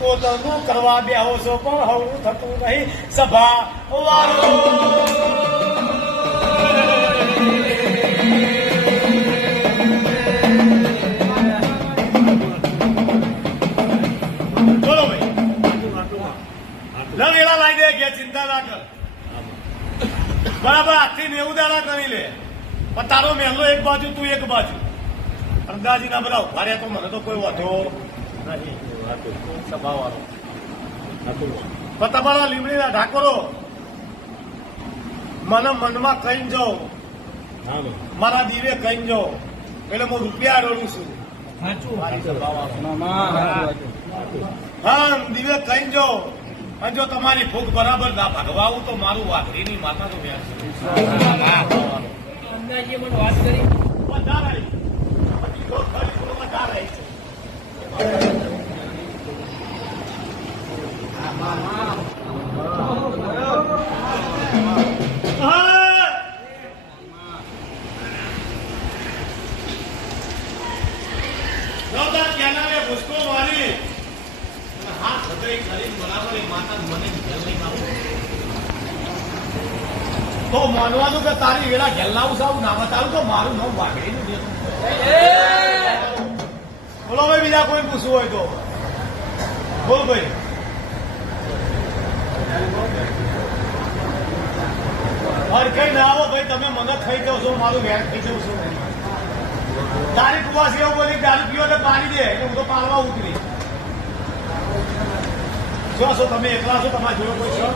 સિકોતરનું કરવા બેહો છો પણ હવળું થતું નહીં સભા વાળો બોલો ભાઈ લંગેડા લાવી દે કે ચિંતા ના કર બરાબર 8 થી 90 દાડા કરી લે પણ તારો મહેલો એક બાજુ તું એક બાજુ અંદાજી ના બધા ઉભા રહ્યા તો મને તો કોઈ વાંધો નહીં સભાવાળો તમારા લીમડીના ઢાકોરો મને મનમાં કઈ જાઓ મારા દીવે કઈ જાઓ એટલે હું રૂપિયા ડોલું છું હા દીવે કઈ જાઓ અને જો તમારી ભૂખ બરાબર ના ભાગવાવું તો મારું વાઘરીની માતા તો વ્યાસ વાત કરી વધારે વધારે ભૂસકો મારી હાથ હૃદય કરી બરાબર એ માતા મને ઘેર લઈને આવું તો માનવાનું કે તારી વેળા ઘેર લાવું સાવું ના બતાવું તો મારું નામ વાઘરી નું દેતું બોલો ભાઈ બીજા કોઈ પૂછવું હોય તો બોલ ભાઈ કઈ ના આવો ભાઈ તમે મને ખાઈ જાવ છો મારું વેર ખાઈ જવું છું તારી કુવાસી એવું બોલી દારૂ પીવો એટલે પાડી દે એટલે હું તો પાડવા ઉતરી શું છો તમે એકલા છો તમારા જોડે કોઈ છો